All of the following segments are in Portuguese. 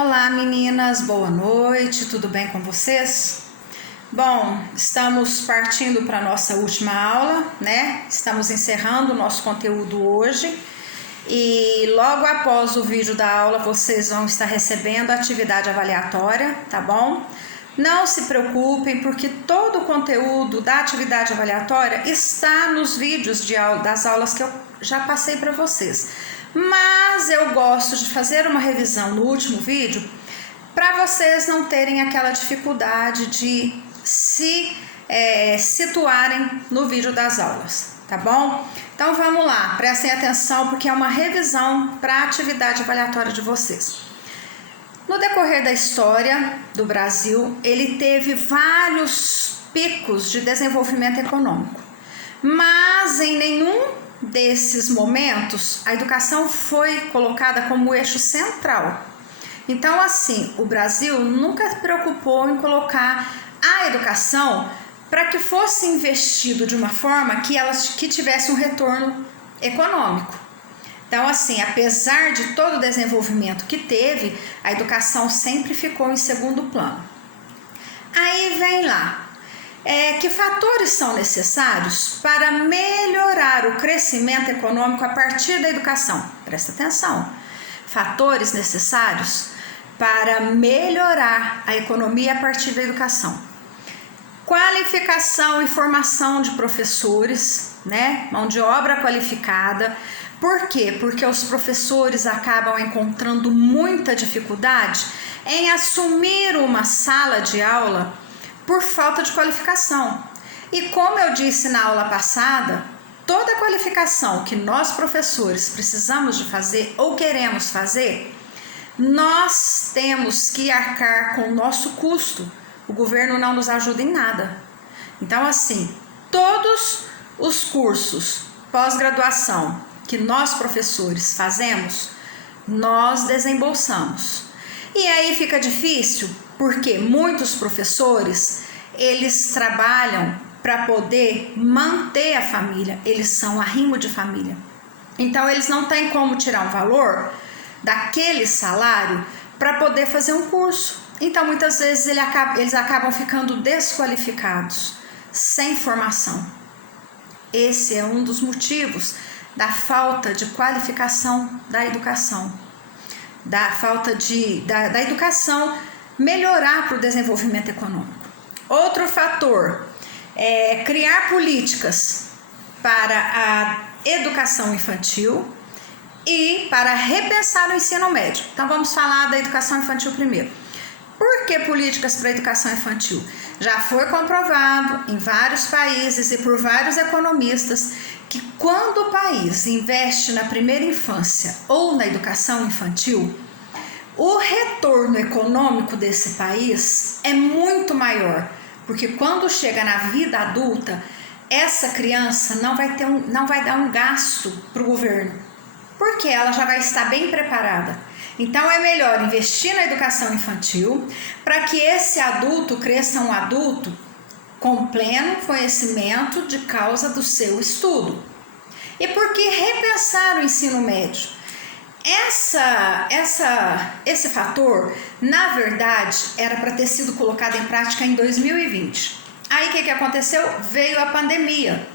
Olá meninas, boa noite, tudo bem com vocês? Bom, estamos partindo para a nossa última aula, né? Estamos encerrando o nosso conteúdo hoje e logo após o vídeo da aula vocês vão estar recebendo a atividade avaliatória, tá bom? Não se preocupem, porque todo o conteúdo da atividade avaliatória está nos vídeos das aulas que eu já passei para vocês. Mas eu gosto de fazer uma revisão no último vídeo para vocês não terem aquela dificuldade de se situarem no vídeo das aulas, tá bom? Então vamos lá, prestem atenção porque é uma revisão para a atividade avaliatória de vocês. No decorrer da história do Brasil, ele teve vários picos de desenvolvimento econômico, mas em nenhum desses momentos a educação foi colocada como eixo central. Então, assim, o Brasil nunca se preocupou em colocar a educação para que fosse investido de uma forma que tivesse um retorno econômico. Então, assim, apesar de todo o desenvolvimento que teve, a educação sempre ficou em segundo plano. Aí vem lá, que fatores são necessários para melhorar o crescimento econômico a partir da educação? Presta atenção. Fatores necessários para melhorar a economia a partir da educação. Qualificação e formação de professores, né? Mão de obra qualificada. Por quê? Porque os professores acabam encontrando muita dificuldade em assumir uma sala de aula por falta de qualificação. E como eu disse na aula passada, toda qualificação que nós professores precisamos de fazer ou queremos fazer, nós temos que arcar com o nosso custo. O governo não nos ajuda em nada. Então, assim, todos os cursos pós-graduação que nós professores fazemos, nós desembolsamos. E aí fica difícil, porque muitos professores, eles trabalham para poder manter a família, eles são arrimo de família. Então, eles não têm como tirar um valor daquele salário para poder fazer um curso. Então, muitas vezes eles acabam ficando desqualificados, sem formação. Esse é um dos motivos da falta de qualificação da educação, da falta da educação melhorar para o desenvolvimento econômico. Outro fator é criar políticas para a educação infantil e para repensar o ensino médio. Então vamos falar da educação infantil primeiro. Por que políticas para a educação infantil? Já foi comprovado em vários países e por vários economistas que quando o país investe na primeira infância ou na educação infantil, o retorno econômico desse país é muito maior, porque quando chega na vida adulta, essa criança não vai dar um gasto para o governo, porque ela já vai estar bem preparada. Então é melhor investir na educação infantil para que esse adulto cresça um adulto com pleno conhecimento de causa do seu estudo. E por que repensar o ensino médio? Esse fator, na verdade, era para ter sido colocado em prática em 2020. Aí o que aconteceu? Veio a pandemia.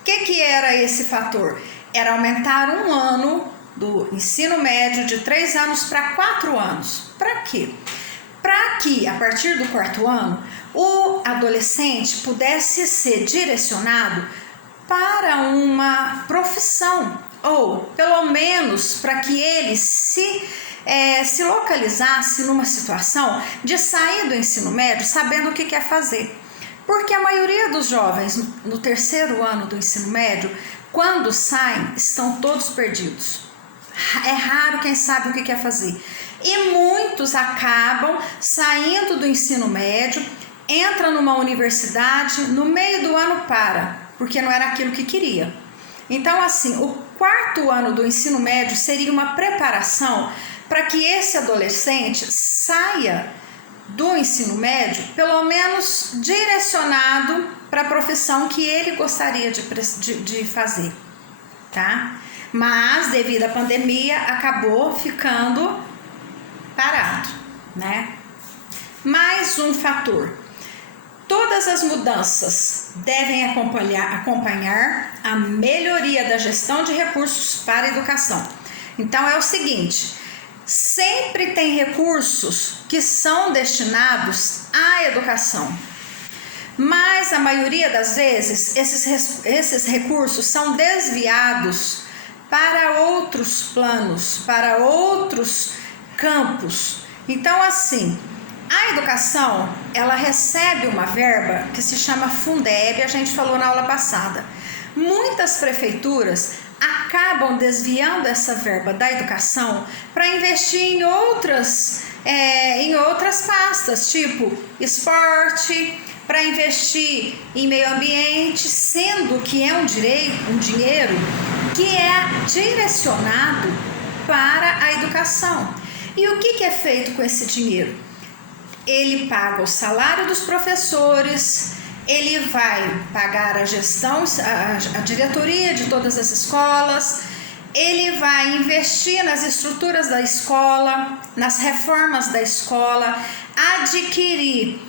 O que era esse fator? Era aumentar um ano do ensino médio de 3 anos para 4 anos. Para quê? Para que, a partir do 4º ano, o adolescente pudesse ser direcionado para uma profissão, ou pelo menos para que ele se localizasse numa situação de sair do ensino médio sabendo o que quer fazer. Porque a maioria dos jovens no 3º ano do ensino médio, quando saem, estão todos perdidos. É raro quem sabe o que quer fazer. E muitos acabam saindo do ensino médio, entram numa universidade, no meio do ano porque não era aquilo que queria. Então, assim, o 4º ano do ensino médio seria uma preparação para que esse adolescente saia do ensino médio, pelo menos direcionado para a profissão que ele gostaria de fazer, tá? Mas, devido à pandemia, acabou ficando parado, né? Mais um fator. Todas as mudanças devem acompanhar a melhoria da gestão de recursos para a educação. Então é o seguinte, sempre tem recursos que são destinados à educação, mas a maioria das vezes esses recursos são desviados para outros planos, para outros campos. Então assim, a educação, ela recebe uma verba que se chama Fundeb, a gente falou na aula passada. Muitas prefeituras acabam desviando essa verba da educação para investir em outras pastas, tipo esporte, para investir em meio ambiente, sendo que é um dinheiro que é direcionado para a educação. E o que é feito com esse dinheiro? Ele paga o salário dos professores, ele vai pagar a gestão, a diretoria de todas as escolas, ele vai investir nas estruturas da escola, nas reformas da escola, adquirir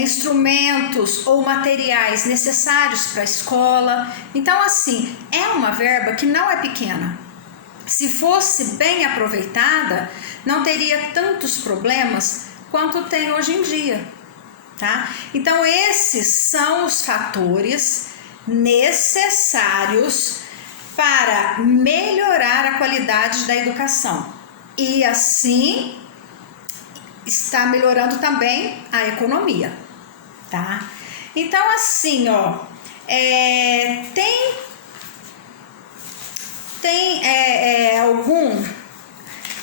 instrumentos ou materiais necessários para a escola. Então, assim, é uma verba que não é pequena. Se fosse bem aproveitada, não teria tantos problemas quanto tem hoje em dia, tá? Então esses são os fatores necessários para melhorar a qualidade da educação e assim está melhorando também a economia, tá? Então assim, ó,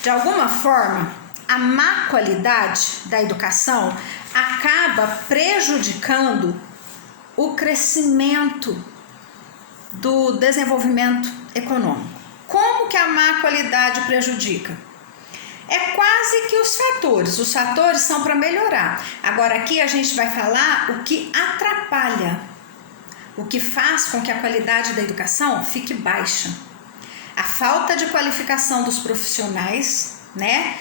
de alguma forma a má qualidade da educação acaba prejudicando o crescimento do desenvolvimento econômico. Como que a má qualidade prejudica? É quase que os fatores são para melhorar. Agora aqui a gente vai falar o que atrapalha, o que faz com que a qualidade da educação fique baixa. A falta de qualificação dos profissionais, né?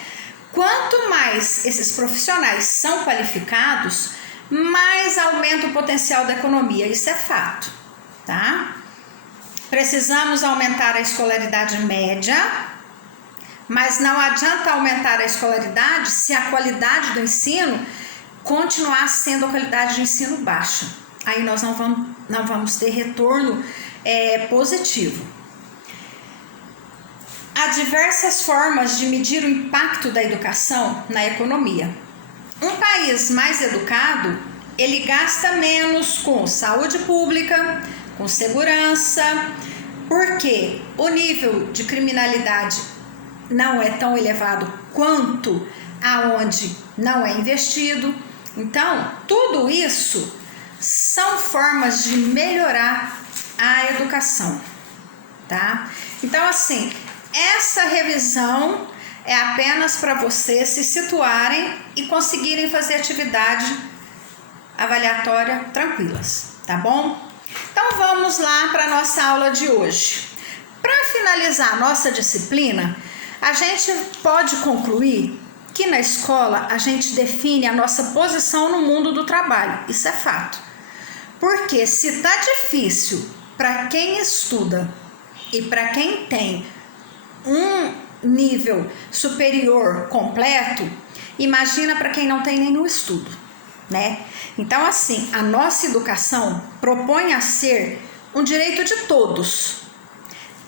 Quanto mais esses profissionais são qualificados, mais aumenta o potencial da economia. Isso é fato, tá? Precisamos aumentar a escolaridade média, mas não adianta aumentar a escolaridade se a qualidade do ensino continuar sendo a qualidade de ensino baixa. Aí nós não vamos ter retorno positivo. Há diversas formas de medir o impacto da educação na economia. Um país mais educado, ele gasta menos com saúde pública, com segurança, porque o nível de criminalidade não é tão elevado quanto aonde não é investido. Então, tudo isso são formas de melhorar a educação, tá? Então, assim, essa revisão é apenas para vocês se situarem e conseguirem fazer atividade avaliatória tranquilas, tá bom? Então vamos lá para a nossa aula de hoje. Para finalizar a nossa disciplina, a gente pode concluir que na escola a gente define a nossa posição no mundo do trabalho, isso é fato. Porque se está difícil para quem estuda e para quem tem um nível superior completo, imagina para quem não tem nenhum estudo, né? Então assim, a nossa educação propõe a ser um direito de todos.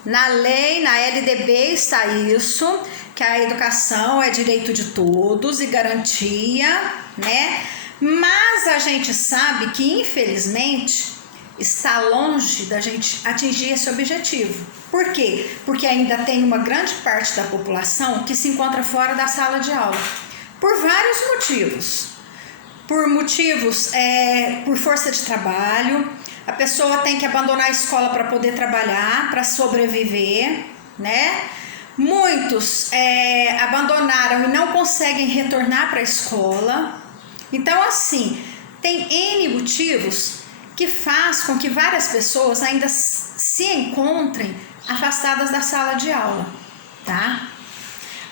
Na lei, na LDB está isso, que a educação é direito de todos e garantia, né? Mas a gente sabe que infelizmente está longe da gente atingir esse objetivo. Por quê? Porque ainda tem uma grande parte da população que se encontra fora da sala de aula. Por vários motivos. Por força de trabalho, a pessoa tem que abandonar a escola para poder trabalhar, para sobreviver, né? Muitos abandonaram e não conseguem retornar para a escola. Então, assim, tem N motivos que faz com que várias pessoas ainda se encontrem afastadas da sala de aula, tá?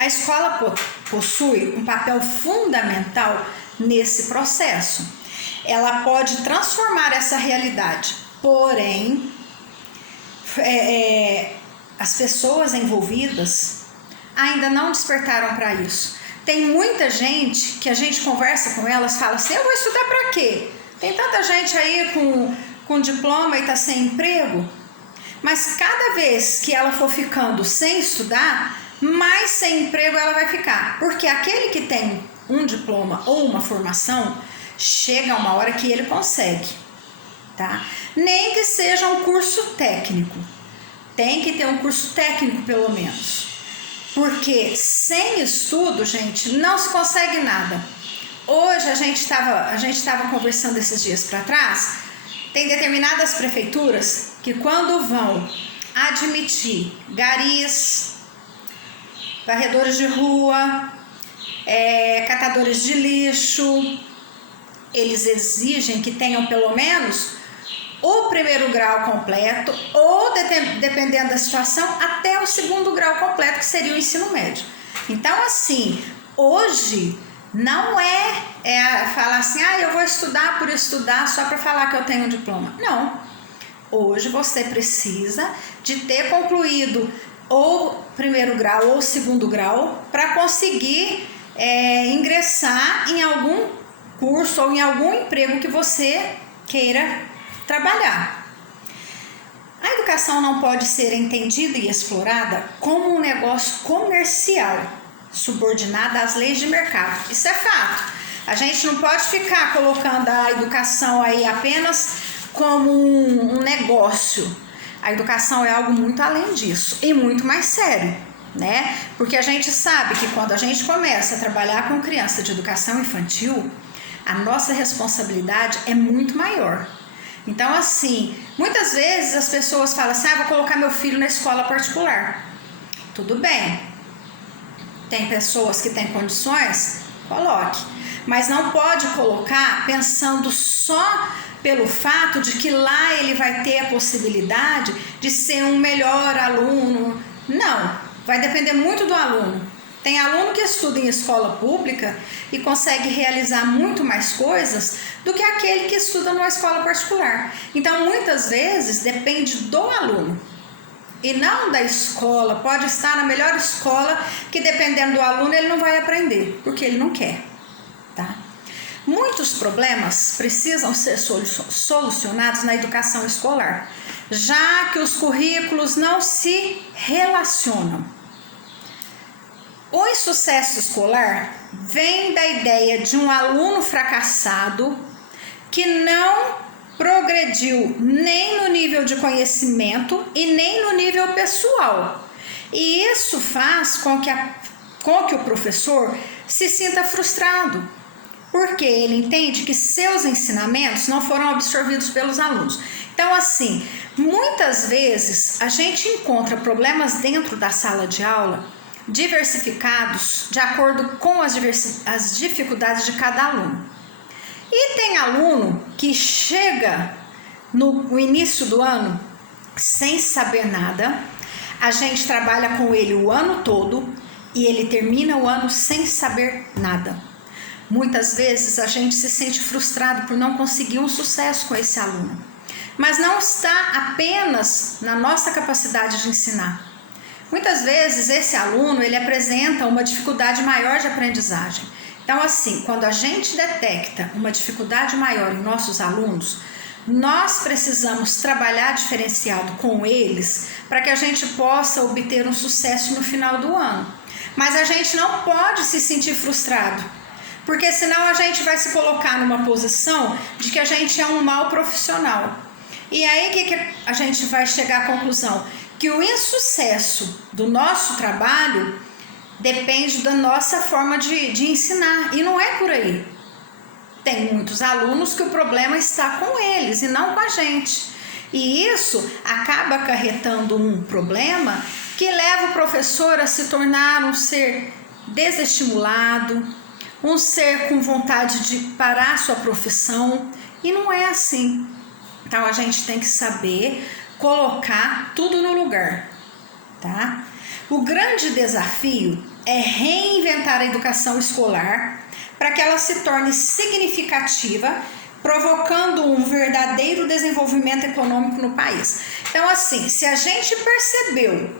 A escola possui um papel fundamental nesse processo. Ela pode transformar essa realidade, porém, as pessoas envolvidas ainda não despertaram para isso. Tem muita gente que a gente conversa com elas, fala assim, eu vou estudar para quê? Tem tanta gente aí com diploma e está sem emprego, mas cada vez que ela for ficando sem estudar, mais sem emprego ela vai ficar, porque aquele que tem um diploma ou uma formação, chega uma hora que ele consegue, tá? Nem que seja um curso técnico, tem que ter um curso técnico pelo menos, porque sem estudo, gente, não se consegue nada. Hoje a gente estava conversando esses dias para trás, tem determinadas prefeituras que quando vão admitir garis, varredores de rua, catadores de lixo, eles exigem que tenham pelo menos o primeiro grau completo ou, dependendo da situação, até o segundo grau completo, que seria o ensino médio. Então, assim, hoje não falar assim, eu vou estudar por estudar só para falar que eu tenho um diploma. Não. Hoje você precisa de ter concluído ou primeiro grau ou segundo grau para conseguir ingressar em algum curso ou em algum emprego que você queira trabalhar. A educação não pode ser entendida e explorada como um negócio comercial, subordinado às leis de mercado. Isso é fato. A gente não pode ficar colocando a educação aí apenas como um negócio. A educação é algo muito além disso e muito mais sério, né? Porque a gente sabe que quando a gente começa a trabalhar com criança de educação infantil, a nossa responsabilidade é muito maior. Então, assim, muitas vezes as pessoas falam assim, vou colocar meu filho na escola particular. Tudo bem. Tem pessoas que têm condições, coloque. Mas não pode colocar pensando só pelo fato de que lá ele vai ter a possibilidade de ser um melhor aluno. Não, vai depender muito do aluno. Tem aluno que estuda em escola pública e consegue realizar muito mais coisas do que aquele que estuda numa escola particular. Então, muitas vezes, depende do aluno e não da escola. Pode estar na melhor escola que, dependendo do aluno, ele não vai aprender, porque ele não quer, tá? Muitos problemas precisam ser solucionados na educação escolar, já que os currículos não se relacionam. O insucesso escolar vem da ideia de um aluno fracassado que não progrediu nem no nível de conhecimento e nem no nível pessoal. E isso faz com que o professor se sinta frustrado, porque ele entende que seus ensinamentos não foram absorvidos pelos alunos. Então, assim, muitas vezes a gente encontra problemas dentro da sala de aula diversificados de acordo com as dificuldades de cada aluno. E tem aluno que chega no início do ano sem saber nada, a gente trabalha com ele o ano todo e ele termina o ano sem saber nada. Muitas vezes a gente se sente frustrado por não conseguir um sucesso com esse aluno, mas não está apenas na nossa capacidade de ensinar. Muitas vezes esse aluno ele apresenta uma dificuldade maior de aprendizagem. Então, assim, quando a gente detecta uma dificuldade maior em nossos alunos, nós precisamos trabalhar diferenciado com eles para que a gente possa obter um sucesso no final do ano. Mas a gente não pode se sentir frustrado, porque senão a gente vai se colocar numa posição de que a gente é um mau profissional. E aí que a gente vai chegar à conclusão? Que o insucesso do nosso trabalho depende da nossa forma de ensinar, e não é por aí. Tem muitos alunos que o problema está com eles e não com a gente. E isso acaba acarretando um problema que leva o professor a se tornar um ser desestimulado, um ser com vontade de parar sua profissão, e não é assim. Então a gente tem que saber colocar tudo no lugar, tá? O grande desafio é reinventar a educação escolar para que ela se torne significativa, provocando um verdadeiro desenvolvimento econômico no país. Então, assim, se a gente percebeu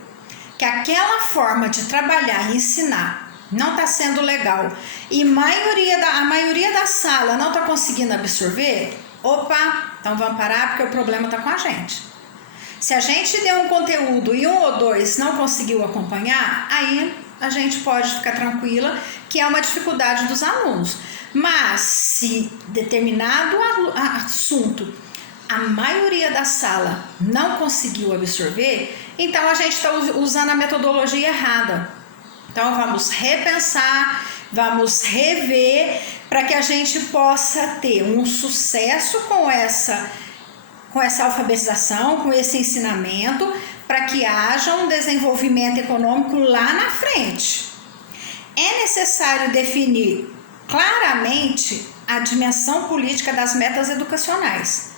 que aquela forma de trabalhar e ensinar não está sendo legal e a maioria da sala não está conseguindo absorver, opa, então vamos parar porque o problema está com a gente. Se a gente deu um conteúdo e um ou dois não conseguiu acompanhar, aí a gente pode ficar tranquila que é uma dificuldade dos alunos. Mas se determinado assunto a maioria da sala não conseguiu absorver, então a gente está usando a metodologia errada. Então vamos repensar, vamos rever para que a gente possa ter um sucesso com essa alfabetização, com esse ensinamento, para que haja um desenvolvimento econômico lá na frente. É necessário definir claramente a dimensão política das metas educacionais,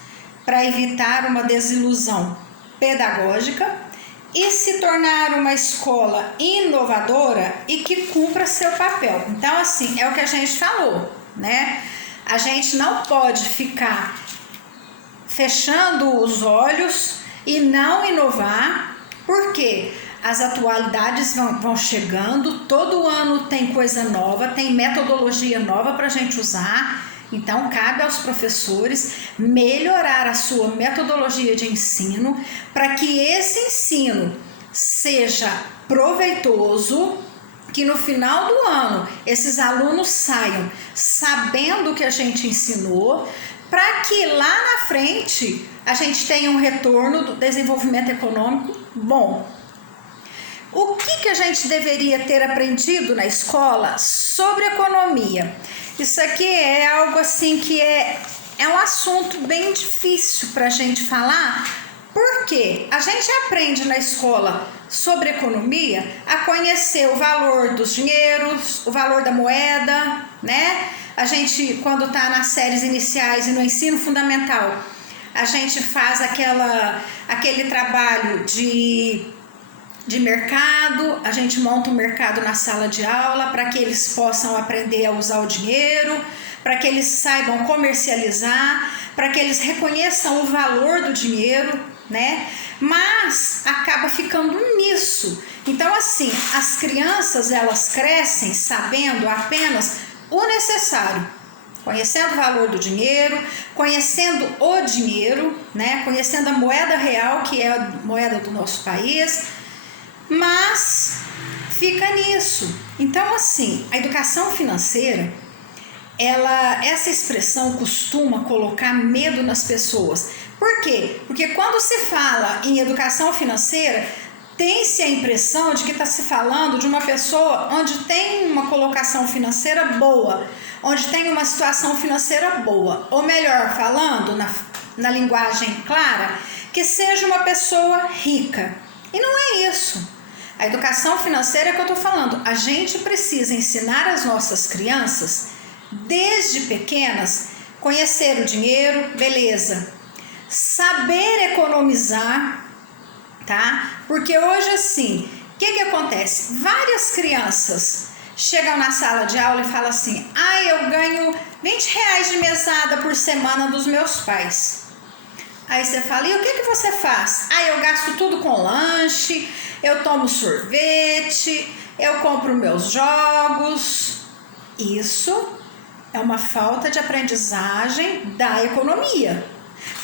para evitar uma desilusão pedagógica e se tornar uma escola inovadora e que cumpra seu papel. Então, assim, é o que a gente falou, né? A gente não pode ficar fechando os olhos e não inovar, porque as atualidades vão chegando, todo ano tem coisa nova, tem metodologia nova para a gente usar. Então, cabe aos professores melhorar a sua metodologia de ensino para que esse ensino seja proveitoso, que no final do ano esses alunos saiam sabendo o que a gente ensinou, para que lá na frente a gente tenha um retorno do desenvolvimento econômico bom. O que a gente deveria ter aprendido na escola sobre economia? Isso aqui é algo assim que é um assunto bem difícil para a gente falar, porque a gente aprende na escola sobre economia a conhecer o valor dos dinheiros, o valor da moeda, né? A gente, quando está nas séries iniciais e no ensino fundamental, a gente faz aquele trabalho de mercado, a gente monta um mercado na sala de aula para que eles possam aprender a usar o dinheiro, para que eles saibam comercializar, para que eles reconheçam o valor do dinheiro, né? Mas acaba ficando nisso. Então, assim, as crianças, elas crescem sabendo apenas o necessário, conhecendo o valor do dinheiro, conhecendo o dinheiro, né? Conhecendo a moeda real, que é a moeda do nosso país, mas fica nisso. Então, assim, a educação financeira, essa expressão costuma colocar medo nas pessoas. Por quê? Porque quando se fala em educação financeira, tem-se a impressão de que está se falando de uma pessoa onde tem uma colocação financeira boa, onde tem uma situação financeira boa, ou melhor, falando na linguagem clara, que seja uma pessoa rica. E não é isso. A educação financeira é que eu estou falando. A gente precisa ensinar as nossas crianças, desde pequenas, conhecer o dinheiro, beleza. Saber economizar, tá? Porque hoje, assim, o que acontece? Várias crianças chegam na sala de aula e falam assim: eu ganho R$20 de mesada por semana dos meus pais. Aí você fala: e o que você faz? Eu gasto tudo com lanche, eu tomo sorvete, eu compro meus jogos. Isso é uma falta de aprendizagem da economia.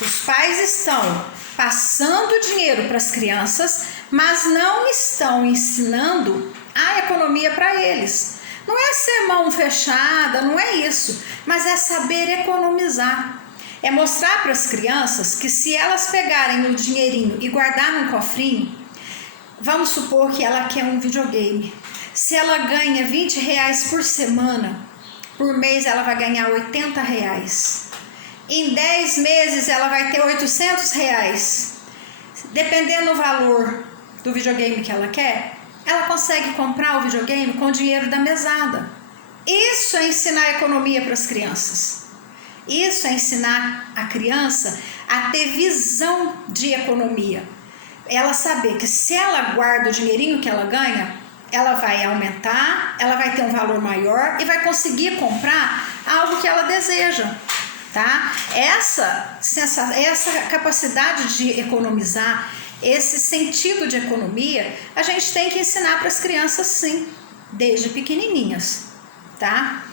Os pais estão passando dinheiro para as crianças, mas não estão ensinando a economia para eles. Não é ser mão fechada, não é isso, mas é saber economizar. É mostrar para as crianças que se elas pegarem o dinheirinho e guardar num cofrinho, vamos supor que ela quer um videogame. Se ela ganha R$20 por semana, por mês ela vai ganhar R$80. Em 10 meses ela vai ter R$800. Dependendo do valor do videogame que ela quer, ela consegue comprar o videogame com o dinheiro da mesada. Isso é ensinar economia para as crianças. Isso é ensinar a criança a ter visão de economia. Ela saber que se ela guarda o dinheirinho que ela ganha, ela vai aumentar, ela vai ter um valor maior e vai conseguir comprar algo que ela deseja, tá? Essa capacidade de economizar, esse sentido de economia, a gente tem que ensinar para as crianças, sim, desde pequenininhas, tá?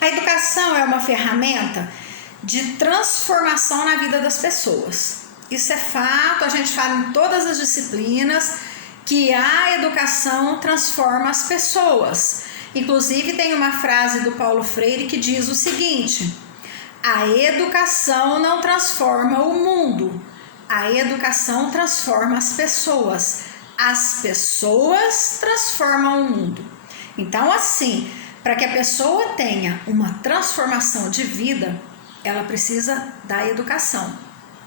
A educação é uma ferramenta de transformação na vida das pessoas. Isso é fato, a gente fala em todas as disciplinas que a educação transforma as pessoas. Inclusive tem uma frase do Paulo Freire que diz o seguinte: a educação não transforma o mundo, a educação transforma as pessoas transformam o mundo. Então, assim, para que a pessoa tenha uma transformação de vida, ela precisa da educação,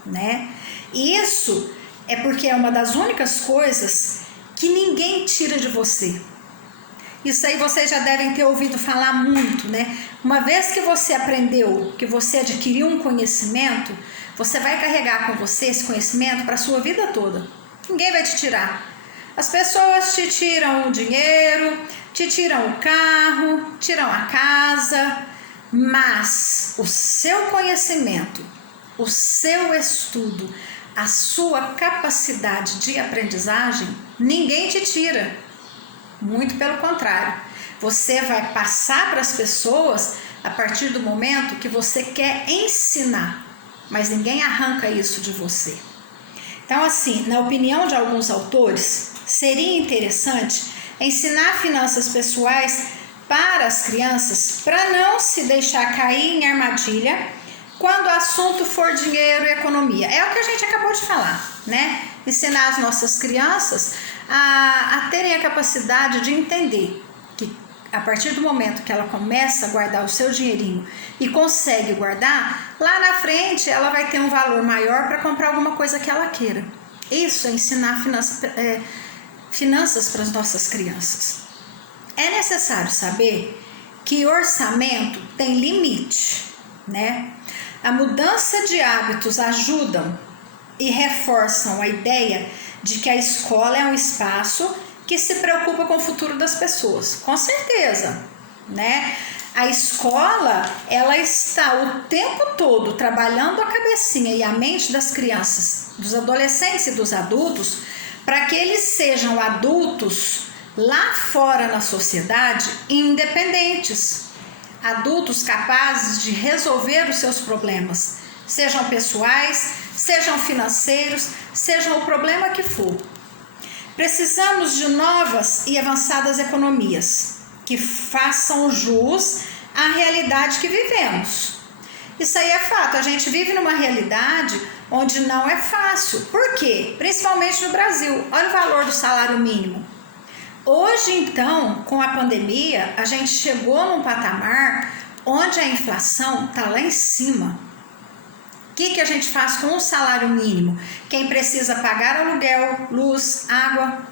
né? Isso é porque é uma das únicas coisas que ninguém tira de você. Isso aí vocês já devem ter ouvido falar muito, né? Uma vez que você aprendeu, que você adquiriu um conhecimento, você vai carregar com você esse conhecimento para a sua vida toda. Ninguém vai te tirar. As pessoas te tiram o dinheiro, te tiram o carro, tiram a casa, mas o seu conhecimento, o seu estudo, a sua capacidade de aprendizagem, ninguém te tira. Muito pelo contrário. Você vai passar para as pessoas a partir do momento que você quer ensinar, mas ninguém arranca isso de você. Então, assim, na opinião de alguns autores, seria interessante ensinar finanças pessoais para as crianças para não se deixar cair em armadilha quando o assunto for dinheiro e economia. É o que a gente acabou de falar, né? Ensinar as nossas crianças a terem a capacidade de entender que a partir do momento que ela começa a guardar o seu dinheirinho e consegue guardar, lá na frente ela vai ter um valor maior para comprar alguma coisa que ela queira. Isso é ensinar finanças para as nossas crianças. É necessário saber que orçamento tem limite, né? A mudança de hábitos ajudam e reforçam a ideia de que a escola é um espaço que se preocupa com o futuro das pessoas. Com certeza, né? A escola, ela está o tempo todo trabalhando a cabecinha e a mente das crianças, dos adolescentes e dos adultos, para que eles sejam adultos lá fora na sociedade independentes. Adultos capazes de resolver os seus problemas, sejam pessoais, sejam financeiros, sejam o problema que for. Precisamos de novas e avançadas economias que façam jus à realidade que vivemos. Isso aí é fato, a gente vive numa realidade onde não é fácil. Por quê? Principalmente no Brasil. Olha o valor do salário mínimo. Hoje, então, com a pandemia, a gente chegou num patamar onde a inflação está lá em cima. O que a gente faz com o salário mínimo? Quem precisa pagar aluguel, luz, água,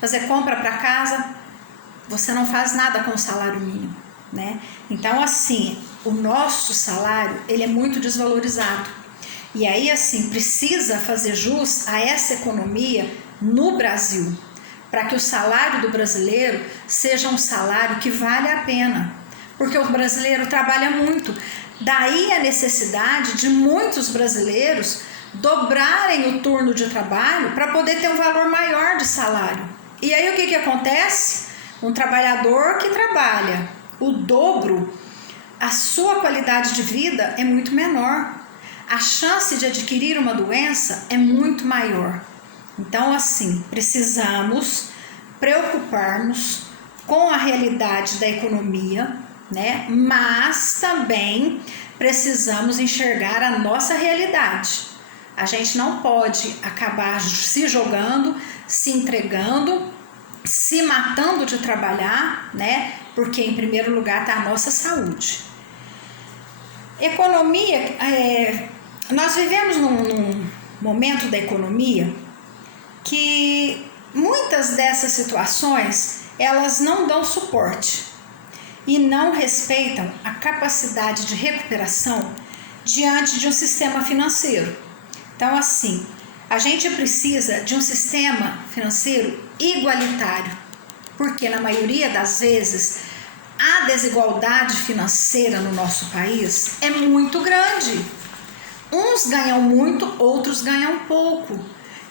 fazer compra para casa, você não faz nada com o salário mínimo, né? Então, assim, o nosso salário, ele é muito desvalorizado. E aí, assim, precisa fazer jus a essa economia no Brasil, para que o salário do brasileiro seja um salário que vale a pena, porque o brasileiro trabalha muito. Daí a necessidade de muitos brasileiros dobrarem o turno de trabalho para poder ter um valor maior de salário. E aí o que acontece? Um trabalhador que trabalha o dobro, a sua qualidade de vida é muito menor. A chance de adquirir uma doença é muito maior. Então, assim, precisamos preocuparmos com a realidade da economia, né? Mas também precisamos enxergar a nossa realidade. A gente não pode acabar se jogando, se entregando, se matando de trabalhar, né? Porque em primeiro lugar está a nossa saúde. Economia, nós vivemos num momento da economia que muitas dessas situações elas não dão suporte e não respeitam a capacidade de recuperação diante de um sistema financeiro. Então, assim, A gente precisa de um sistema financeiro igualitário, porque na maioria das vezes a desigualdade financeira no nosso país é muito grande. Uns ganham muito, outros ganham pouco.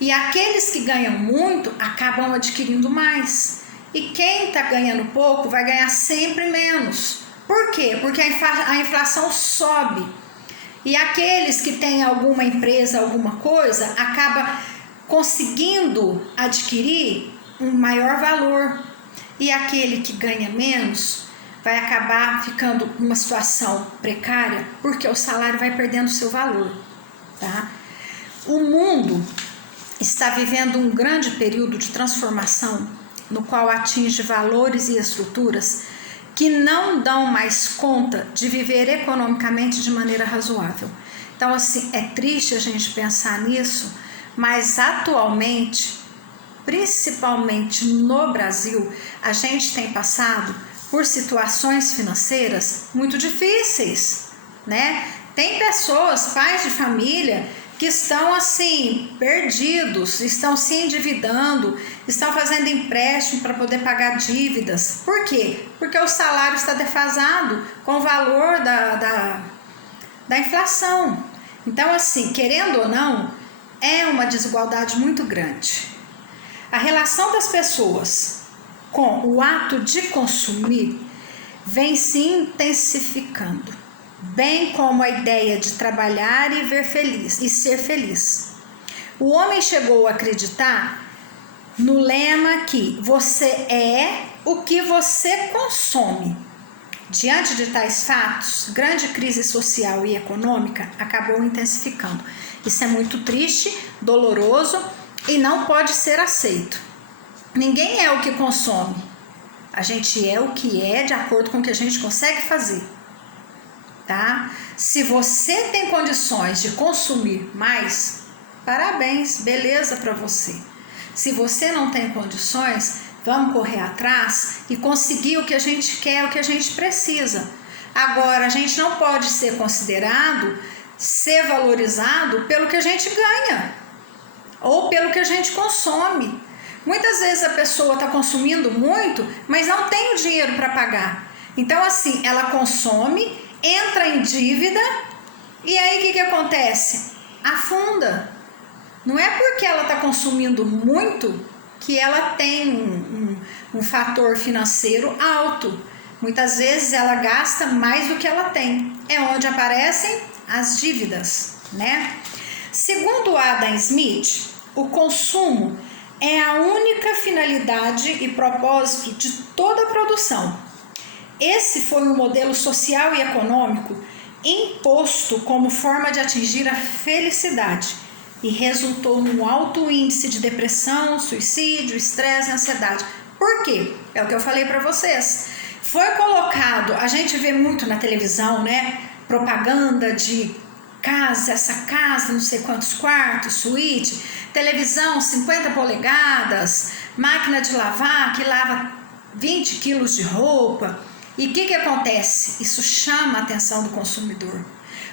E aqueles que ganham muito acabam adquirindo mais. E quem está ganhando pouco vai ganhar sempre menos. Por quê? Porque a inflação sobe. E aqueles que têm alguma empresa, alguma coisa, acaba conseguindo adquirir um maior valor. E aquele que ganha menos vai acabar ficando numa situação precária, porque o salário vai perdendo seu valor, tá? O mundo está vivendo um grande período de transformação, no qual atinge valores e estruturas que não dão mais conta de viver economicamente de maneira razoável. Então, assim, é triste a gente pensar nisso, mas atualmente, principalmente no Brasil, a gente tem passado por situações financeiras muito difíceis, né? Tem pessoas, pais de família, que estão assim, perdidos, estão se endividando, estão fazendo empréstimo para poder pagar dívidas. Por quê? Porque o salário está defasado com o valor da inflação. Então, assim, querendo ou não, é uma desigualdade muito grande. A relação das pessoas com o ato de consumir vem se intensificando, bem como a ideia de trabalhar e ver feliz e ser feliz. O homem chegou a acreditar no lema que você é o que você consome. Diante de tais fatos, grande crise social e econômica acabou intensificando. Isso é muito triste, doloroso e não pode ser aceito. Ninguém é o que consome. A gente é o que é de acordo com o que a gente consegue fazer. Tá? Se você tem condições de consumir mais, parabéns, beleza para você. Se você não tem condições, vamos correr atrás e conseguir o que a gente quer, o que a gente precisa. Agora, a gente não pode ser considerado, ser valorizado pelo que a gente ganha ou pelo que a gente consome. Muitas vezes a pessoa está consumindo muito, mas não tem o dinheiro para pagar. Então, assim, ela consome, entra em dívida e aí o que acontece? Afunda. Não é porque ela está consumindo muito que ela tem um fator financeiro alto. Muitas vezes ela gasta mais do que ela tem. É onde aparecem as dívidas, né? Segundo Adam Smith, o consumo é a única finalidade e propósito de toda a produção. Esse foi um modelo social e econômico imposto como forma de atingir a felicidade e resultou num alto índice de depressão, suicídio, estresse e ansiedade. Por quê? É o que eu falei para vocês. Foi colocado, a gente vê muito na televisão, né? Propaganda de casa, essa casa, não sei quantos quartos, suíte, televisão 50 polegadas, máquina de lavar que lava 20 quilos de roupa. E o que acontece? Isso chama a atenção do consumidor.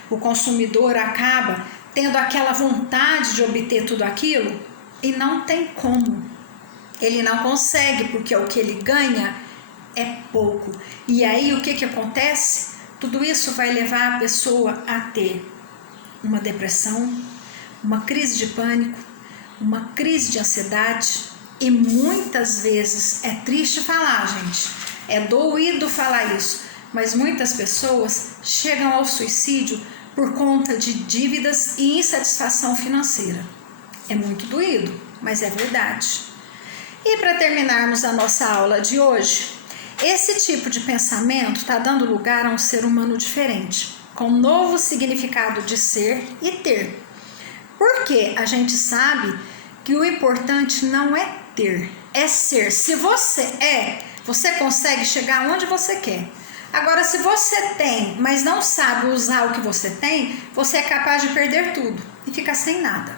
O consumidor acaba tendo aquela vontade de obter tudo aquilo e não tem como. Ele não consegue porque o que ele ganha é pouco. E aí o que acontece? Tudo isso vai levar a pessoa a ter uma depressão, uma crise de pânico, uma crise de ansiedade e muitas vezes, é triste falar, gente, é doído falar isso, mas muitas pessoas chegam ao suicídio por conta de dívidas e insatisfação financeira. É muito doído, mas é verdade. E para terminarmos a nossa aula de hoje, esse tipo de pensamento está dando lugar a um ser humano diferente, com um novo significado de ser e ter. Porque a gente sabe que o importante não é ter, é ser. Se você é, você consegue chegar onde você quer. Agora, se você tem, mas não sabe usar o que você tem, você é capaz de perder tudo e ficar sem nada.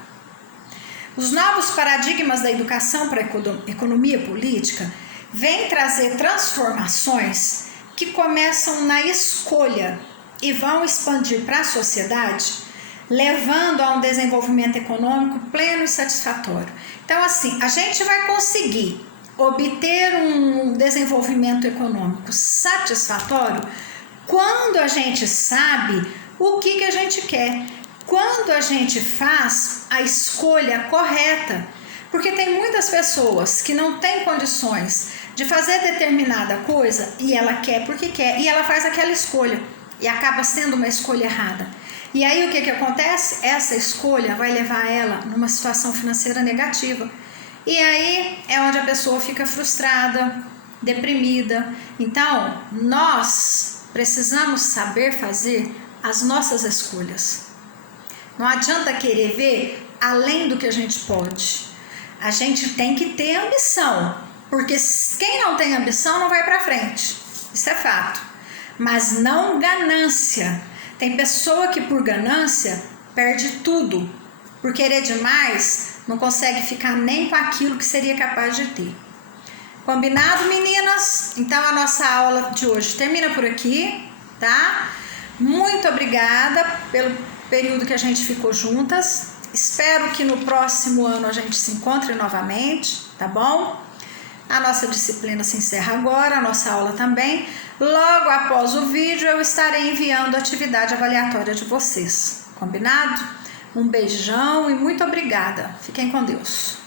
Os novos paradigmas da educação para a economia política vêm trazer transformações que começam na escolha e vão expandir para a sociedade levando a um desenvolvimento econômico pleno e satisfatório. Então, assim, a gente vai conseguir obter um desenvolvimento econômico satisfatório quando a gente sabe o que a gente quer, quando a gente faz a escolha correta, porque tem muitas pessoas que não têm condições de fazer determinada coisa e ela quer porque quer e ela faz aquela escolha e acaba sendo uma escolha errada. E aí o que acontece? Essa escolha vai levar ela numa situação financeira negativa. E aí é onde a pessoa fica frustrada, deprimida. Então, nós precisamos saber fazer as nossas escolhas. Não adianta querer ver além do que a gente pode. A gente tem que ter ambição, porque quem não tem ambição não vai para frente. Isso é fato. Mas não ganância. Tem pessoa que por ganância perde tudo. Por querer demais, não consegue ficar nem com aquilo que seria capaz de ter. Combinado, meninas? Então a nossa aula de hoje termina por aqui, tá? Muito obrigada pelo período que a gente ficou juntas. Espero que no próximo ano a gente se encontre novamente, tá bom? A nossa disciplina se encerra agora, a nossa aula também. Logo após o vídeo eu estarei enviando a atividade avaliatória de vocês. Combinado? Um beijão e muito obrigada. Fiquem com Deus.